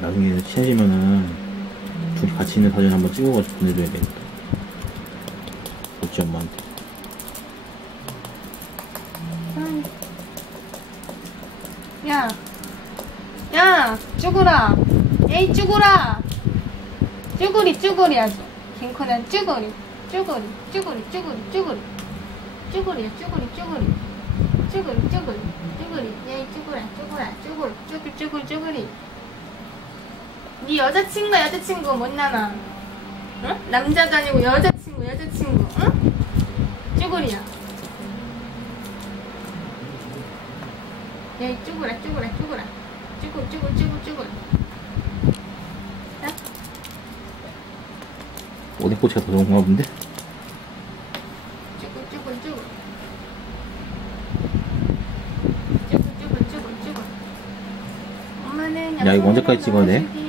나중에 친해지면은 둘이 같이 있는 사진 한번 찍어가지고 보내줘야겠다. 우지 엄마한테. 야, 야, 쭈구라. 에이, 쭈구라. 쭈구리, 쭈구리 아주. 킹코는 쭈구리, 쭈구리, 쭈구리, 쭈구리, 쭈구리. 쭈구리야, 쭈구리, 쭈구리. 쭈구리, 쭈구리, 쭈구리. 에이, 쭈구라, 쭈구라, 쭈구리, 쭈구리, 쭈구리. 네 여자친구, 여자친구 못 나나? 응? 남자도 아니고 여자친구, 여자친구, 응? 쭈구리야. 야, 이 쭈구라, 쭈구라, 쭈구라. 쭈구, 쭈구, 쭈구, 쭈구. 자, 어디 꼬치가 더 좋은가 본데? 쭈구, 쭈구, 쭈구. 쭈구, 쭈구, 쭈구, 쭈구. 엄마는 야, 이거 언제까지 찍어야 돼?